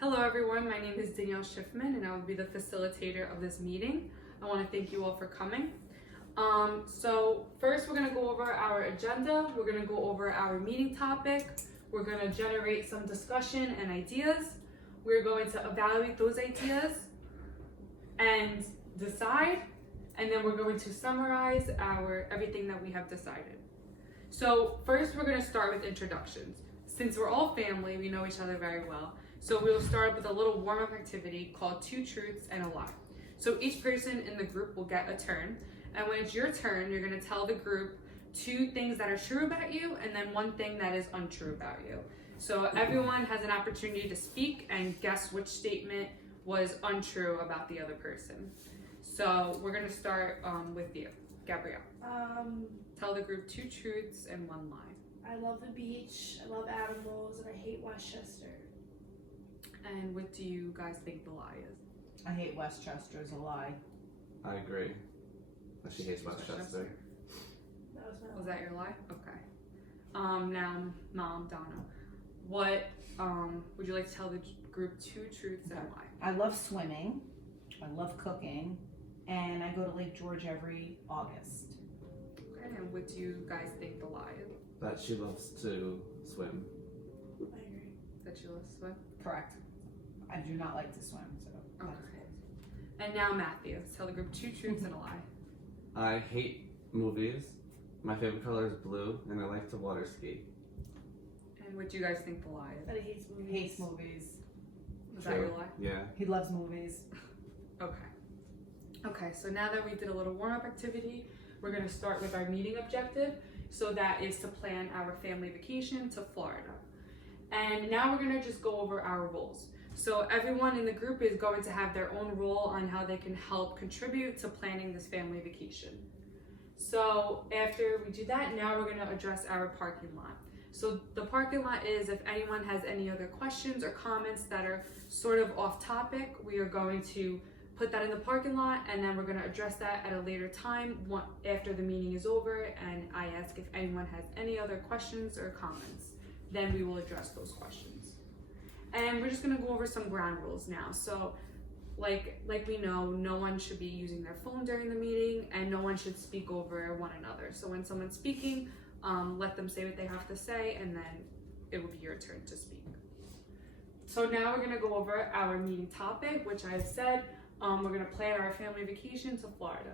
Hello everyone, my name is Danielle Schiffman and I will be the facilitator of this meeting. I want to thank you all for coming. So first we're going to go over our agenda, we're going to go over our meeting topic, we're going to generate some discussion and ideas, we're going to evaluate those ideas and decide, and then we're going to summarize everything that we have decided. So first we're going to start with introductions. Since we're all family, we know each other very well. So we'll start with a little warm-up activity called 2 Truths and a Lie. So each person in the group will get a turn, and when it's your turn, you're going to tell the group 2 things that are true about you and then 1 thing that is untrue about you. So everyone has an opportunity to speak and guess which statement was untrue about the other person. So we're going to start with you, Gabrielle. Tell the group 2 truths and 1 lie. I love the beach, I love animals, and I hate Westchester. And what do you guys think the lie is? I hate Westchester is a lie. I agree. But she hates Westchester. That was my Was lie. that your lie? Okay. Now, Mom, Donna, what would you like to tell the group 2 truths and why? I love swimming, I love cooking, and I go to Lake George every August. Okay, and what do you guys think the lie is? That she loves to swim. I agree. That she loves to swim? Correct. I do not like to swim, so. Okay. And now, Matthew, tell the group 2 truths and a lie. I hate movies. My favorite color is blue, and I like to water ski. And what do you guys think the lie is? That he hates movies. Hates movies. Was that your lie? Yeah. He loves movies. Okay. Okay, so now that we did a little warm-up activity, we're going to start with our meeting objective. So that is to plan our family vacation to Florida. And now we're going to just go over our roles. So everyone in the group is going to have their own role on how they can help contribute to planning this family vacation. So after we do that, now we're going to address our parking lot. So the parking lot is, if anyone has any other questions or comments that are sort of off topic, we are going to put that in the parking lot, and then we're going to address that at a later time after the meeting is over, and I ask if anyone has any other questions or comments. Then we will address those questions. And we're just going to go over some ground rules now. So like we know, no one should be using their phone during the meeting, and no one should speak over one another. So when someone's speaking, let them say what they have to say, and then it will be your turn to speak. So now we're going to go over our meeting topic, which I've said. We're going to plan our family vacation to Florida.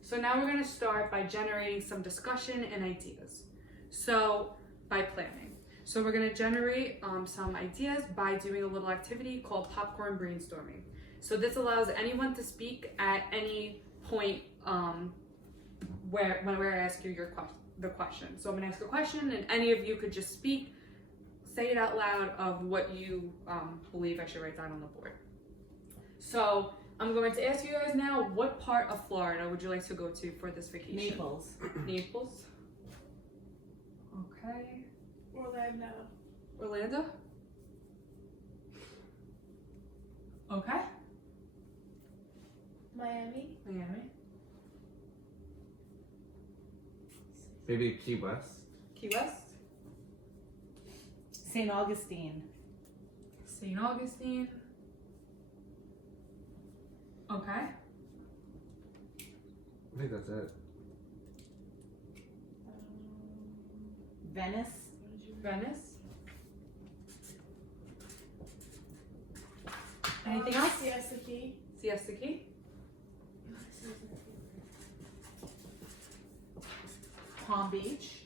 So now we're going to start by generating some discussion and ideas. So by planning. So we're going to generate some ideas by doing a little activity called popcorn brainstorming. So this allows anyone to speak at any point when I ask you the question. So I'm going to ask a question, and any of you could just speak, say it out loud of what you believe I should write down on the board. So I'm going to ask you guys now, what part of Florida would you like to go to for this vacation? Naples. Naples. Okay. Orlando. Orlando? Okay. Miami. Miami. Maybe Key West. Key West. St. Augustine. St. Augustine. Okay. I think that's it. Venice. Venice. Anything else? Siesta Key. Siesta Key. Palm Beach.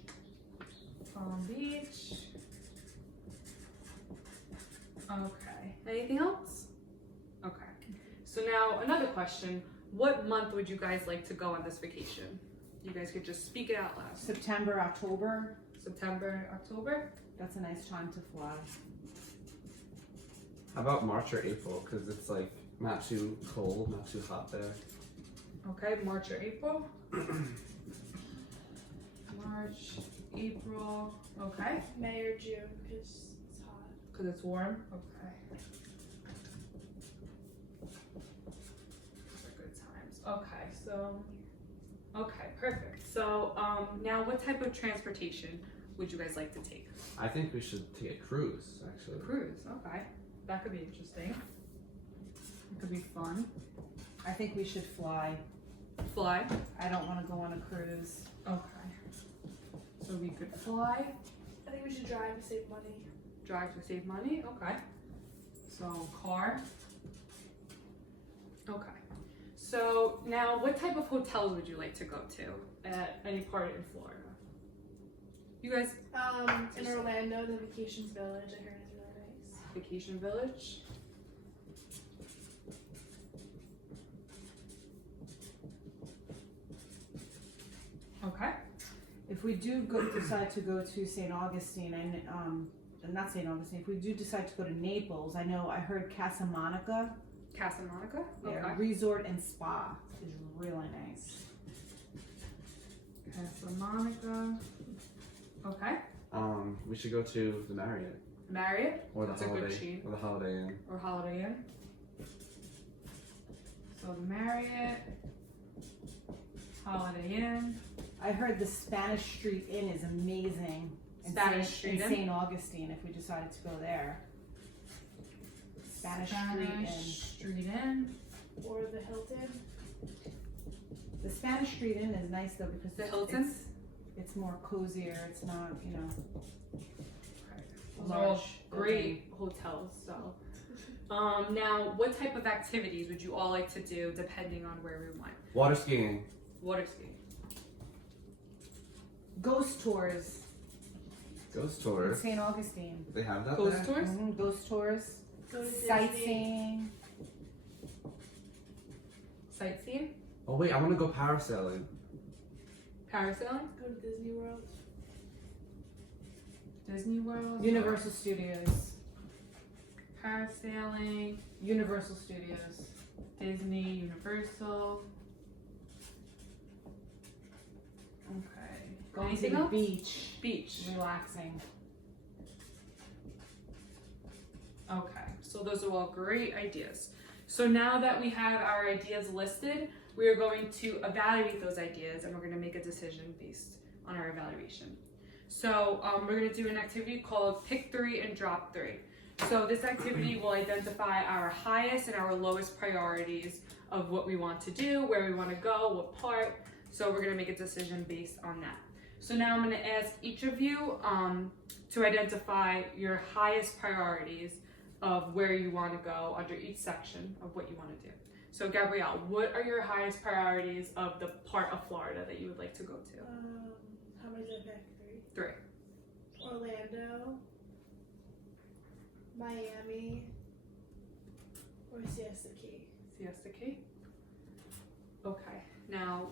Palm Beach. Okay. Anything else? Okay. So now another question. What month would you guys like to go on this vacation? You guys could just speak it out loud. September, October. September, October. That's a nice time to fly. How about March or April? Because it's like not too cold, not too hot there. Okay, March or April. March, April. Okay. May or June, because it's hot. Because it's warm. Okay. Those are good times. Okay, perfect. So now what type of transportation would you guys like to take? I think we should take a cruise, actually. Cruise, okay. That could be interesting. It could be fun. I think we should fly. Fly. I don't want to go on a cruise. Okay. So we could fly, I think we should drive to save money. drive to save money. Okay. So car. Okay. So now, what type of hotels would you like to go to at any part in Florida? You guys, In Orlando, the Vacations Village, I heard is really nice. Vacation Village. Okay. If we do decide to go to St. Augustine, and not St. Augustine, if we do decide to go to Naples, I heard Casa Monica, Casa Monica. their Okay. resort and spa is really nice. Casa Monica. Okay. We should go to the Marriott Marriott or the That's a good Holiday chain. or the Holiday Inn. or Holiday Inn. So Marriott, Holiday Inn. I heard the Spanish Street Inn is amazing. Spanish Street in Inn? St. Augustine, if we decided to go there. Spanish Street Inn. Street Inn. Or the Hilton. The Spanish Street Inn is nice though because The Hilton? it's more cozier. It's not, Those are all large. great hotels. So, now what type of activities would you all like to do depending on where we went? Water skiing. Water skiing. Ghost tours Ghost in tours. St. Augustine. They have that Ghost there? tours. Ghost tours. Go to Disney. Sightseeing. Sightseeing. Oh wait, I want to go parasailing. Parasailing. Go to Disney World. Disney World. Universal Studios. Parasailing. Universal Studios. Disney. Universal. Okay. Going Anything to the else? beach. Beach. Relaxing. Okay, so those are all great ideas. So now that we have our ideas listed, we are going to evaluate those ideas and we're going to make a decision based on our evaluation. So we're going to do an activity called Pick 3 and Drop 3. So this activity will identify our highest and our lowest priorities of what we want to do, where we want to go, what part. So we're going to make a decision based on that. So now I'm going to ask each of you to identify your highest priorities of where you want to go under each section of what you want to do. So Gabrielle, what are your highest priorities of the part of Florida that you would like to go to? How many did I pick? 3. 3. Orlando. Miami. Or Siesta Key. Siesta Key. Okay. Now,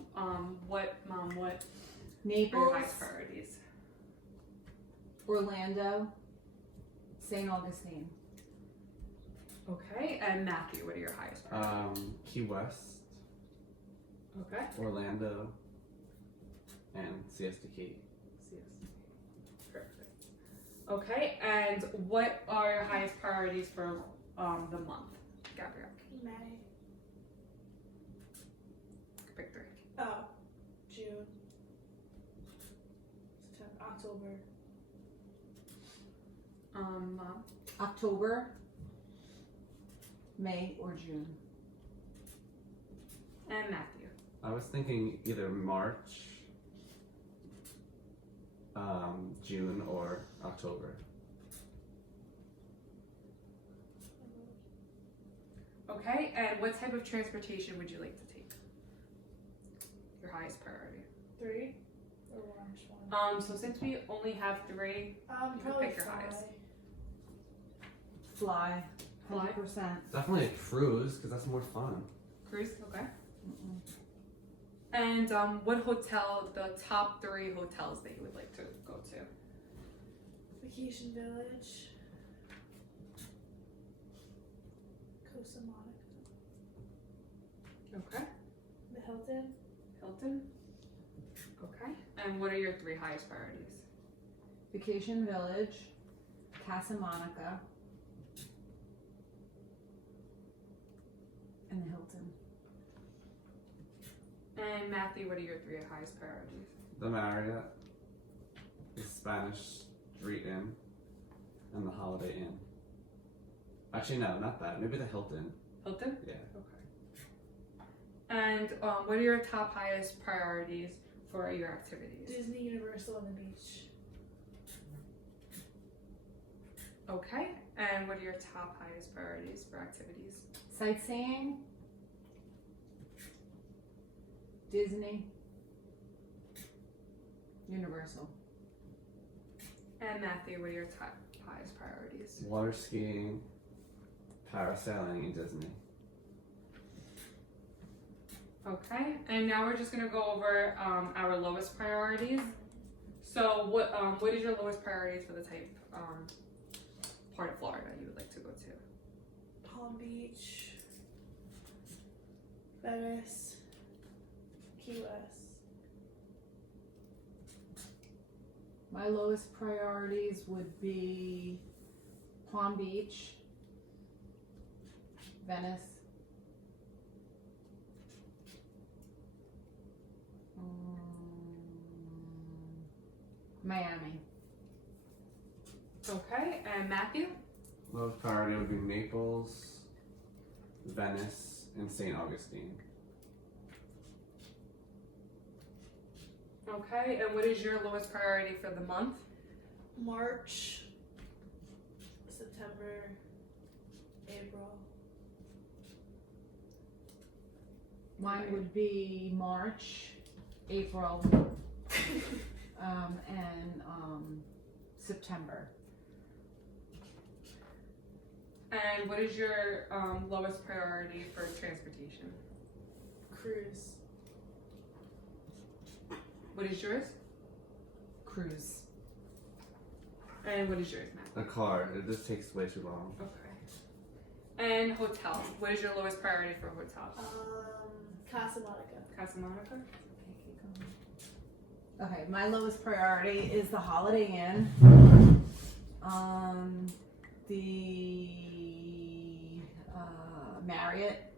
what are your Naples. highest priorities? Orlando. St. Augustine. Okay. And Matthew, what are your highest priorities? Key West, Okay. Orlando, and Siesta Key. Siesta Key. Perfect. Okay. And what are your highest priorities for the month, Gabrielle? May. Pick 3. Oh. June. September. October. Mom. October. May or June. And Matthew. I was thinking either March, June, or October. Okay, and what type of transportation would you like to take? Your highest priority. 3. Or 1. Just 1. So since we only have 3, you can Probably pick your fly. highest. Fly. Fly? 100%. Definitely a cruise because that's more fun. Cruise, okay. And what hotel, the top 3 hotels that you would like to go to? Vacation Village. Costa Monica. Okay. The Hilton. Hilton. Okay. And what are your 3 highest priorities? Vacation Village. Casa Monica. And the Hilton. And Matthew, what are your 3 highest priorities? The Marriott, the Spanish Street Inn, and the Holiday Inn. Actually, no, not that. Maybe the Hilton. Hilton? Yeah. Okay. And what are your top highest priorities for your activities? Disney, Universal, and the beach. Okay. And what are your top highest priorities for activities? Sightseeing, Disney, Universal. And Matthew, what are your top highest priorities? Water skiing, parasailing, and Disney. Okay. And now we're just gonna go over our lowest priorities. So what is your lowest priorities for the type part of Florida you would like to go to? Palm Beach, Venice, Key West. My lowest priorities would be Palm Beach, Venice, Miami. Okay. And Matthew? Lowest priority would be Naples, Venice, and St. Augustine. Okay. And what is your lowest priority for the month? March, September, April. Mine would be March, April, and September. And what is your lowest priority for transportation? Cruise. What is yours? Cruise. And what is yours, Matt? A car. It just takes way too long. Okay. And hotel. What is your lowest priority for hotel? Casa Monica. Casa Monica? Okay, my lowest priority is the Holiday Inn, the Marriott,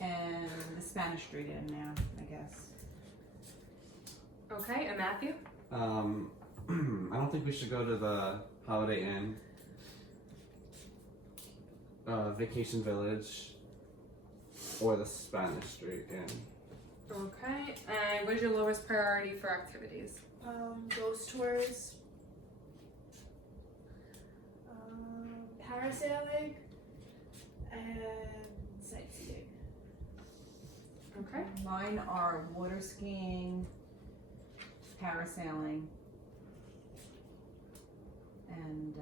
and the Spanish Street Inn now, I guess. Okay, and Matthew? I don't think we should go to the Holiday Inn, Vacation Village, or the Spanish Street Inn. Okay, and what is your lowest priority for activities? Ghost tours. Parasailing. And sightseeing. Okay. Mine are water skiing, parasailing, and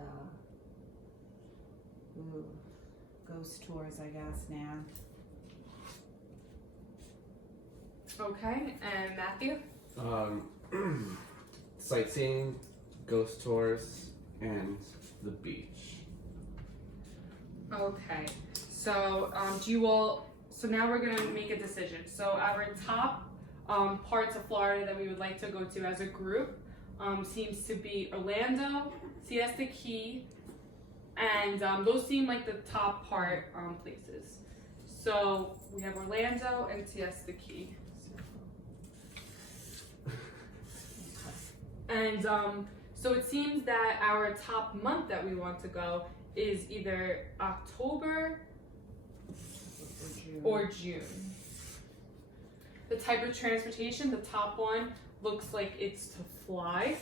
ghost tours, I guess, now. Okay, and Matthew? Sightseeing, ghost tours, and the beach. Okay, so so now we're gonna make a decision. So our top parts of Florida that we would like to go to as a group seems to be Orlando, Siesta Key, and those seem like the top part places. So we have Orlando and Siesta Key. And so it seems that our top month that we want to go is either October or June. The type of transportation, the top one looks like it's to fly.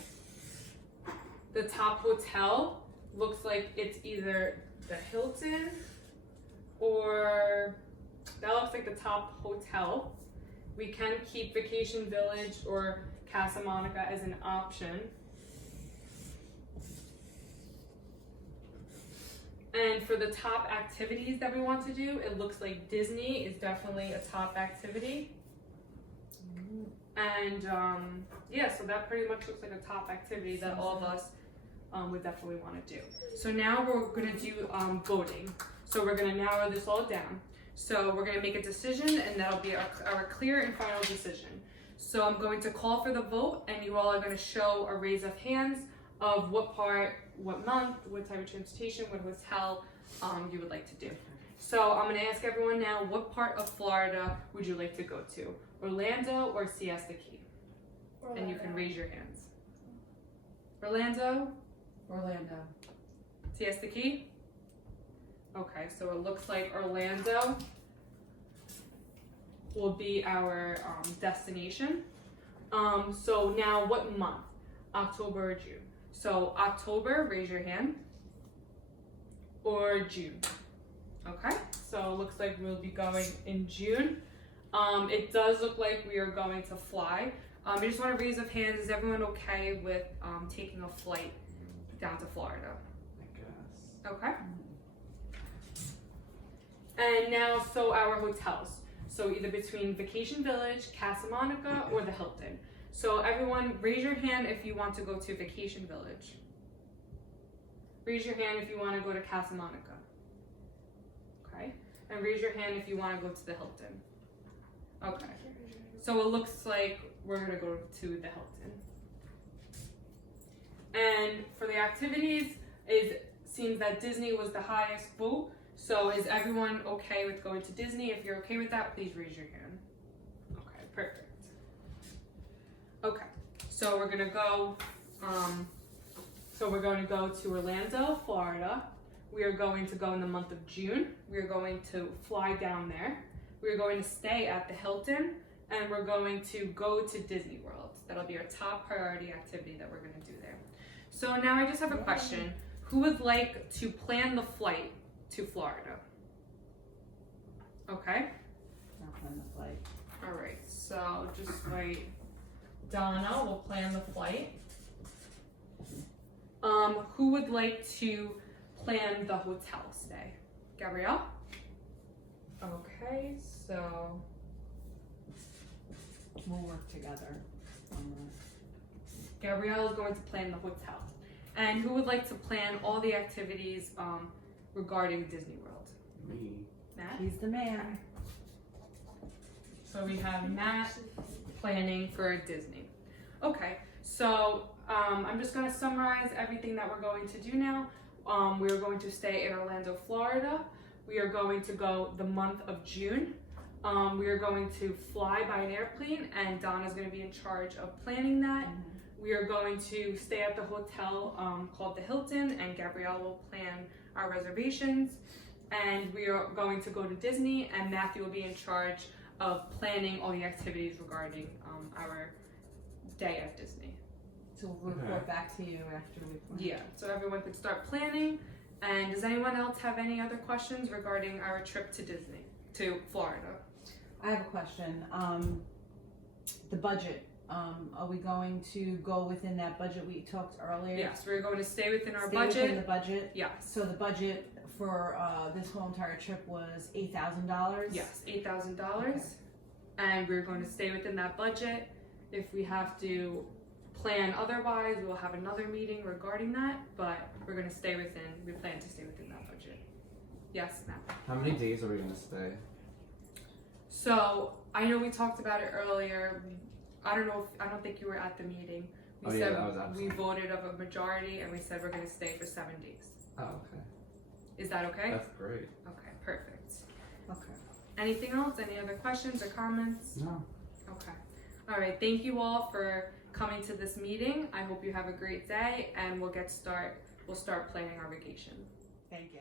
The top hotel looks like it's either the Hilton or that looks like the top hotel. We can keep Vacation Village or Casa Monica as an option. And for the top activities that we want to do, it looks like Disney is definitely a top activity. And yeah, so that pretty much looks like a top activity that all of us would definitely want to do. So now we're going to do voting. So we're going to narrow this all down. So we're going to make a decision, and that'll be our clear and final decision. So I'm going to call for the vote, and you all are going to show a raise of hands of what part, what month, what type of transportation, what hotel you would like to do. So I'm going to ask everyone now, what part of Florida would you like to go to? Orlando or Siesta Key? Orlando. And you can raise your hands. Orlando, Orlando. Siesta Key, Okay, so it looks like Orlando will be our destination. So now what month? October or June? So October, raise your hand. Or June. Okay, so it looks like we'll be going in June. It does look like we are going to fly. I just want to raise of hands. Is everyone okay with taking a flight down to Florida? I guess. Okay. And now, so our hotels. So either between Vacation Village, Casa Monica, or the Hilton. So everyone, raise your hand if you want to go to Vacation Village. Raise your hand if you want to go to Casa Monica. Okay. And raise your hand if you want to go to the Hilton. Okay. So it looks like we're going to go to the Hilton. And for the activities, it seems that Disney was the highest vote. So is everyone okay with going to Disney? If you're okay with that, please raise your hand. Okay, perfect. Okay, so we're gonna go. We're going to go to Orlando, Florida. We are going to go in the month of June. We are going to fly down there. We are going to stay at the Hilton, and we're going to go to Disney World. That'll be our top priority activity that we're going to do there. So now I just have a question. Who would like to plan the flight to Florida? Okay. I'll plan the flight. All right. So just write. Donna will plan the flight. Who would like to plan the hotel stay? Gabrielle? Okay, so We'll work together on this. Gabrielle is going to plan the hotel. And who would like to plan all the activities regarding Disney World? Me. Matt? He's the man. So we have Matt planning for Disney. Okay, so I'm just going to summarize everything that we're going to do now. We are going to stay in Orlando, Florida. We are going to go the month of June. We are going to fly by an airplane, and Donna's going to be in charge of planning that. We are going to stay at the hotel called the Hilton, and Gabrielle will plan our reservations. And we are going to go to Disney, and Matthew will be in charge of planning all the activities regarding our day at Disney. So we'll report back to you after we plan. Yeah, so everyone could start planning. And does anyone else have any other questions regarding our trip to Disney, to Florida? I have a question. The budget. Are we going to go within that budget we talked earlier? Yes, we're going to stay within our Stay budget. within the budget. Yes. So the budget for this whole entire trip was $8,000. Yes, $8,000. And we're going to stay within that budget. If we have to plan otherwise, we'll have another meeting regarding that, but we plan to stay within that budget. Yes, Matt? How many days are we gonna stay? So, I know we talked about it earlier. I don't think you were at the meeting. We said I was absent. we voted of a majority and we said we're gonna stay for 7 days. Oh, okay. Is that okay? That's great. Okay, perfect. Okay. Anything else? Any other questions or comments? No. Okay. All right. Thank you all for coming to this meeting. I hope you have a great day, and we'll start planning our vacation. Thank you.